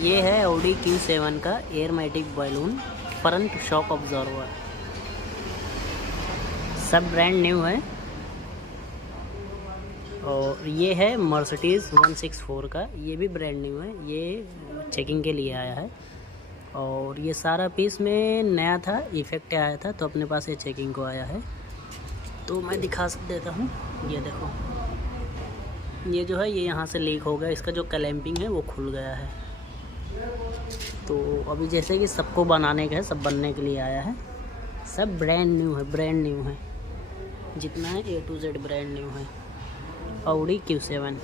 ये है Audi Q7 का एयरमैटिक बैलून फ्रंट शॉक ऑब्जर्वर। सब ब्रांड न्यू है। और ये है मर्सिडीज़ 164 का, ये भी ब्रांड न्यू है, ये चेकिंग के लिए आया है। और ये सारा पीस में नया था, इफेक्ट आया था तो अपने पास ये चेकिंग को आया है। तो मैं दिखा देता हूँ, ये देखो, ये जो है ये यहाँ से लीक हो गया, इसका जो क्लैंपिंग है वो खुल गया है। तो अभी जैसे कि सबको बनाने का है, सब बनने के लिए आया है। सब ब्रांड न्यू है, ब्रांड न्यू है, जितना है A to Z brand new है। Audi Q7।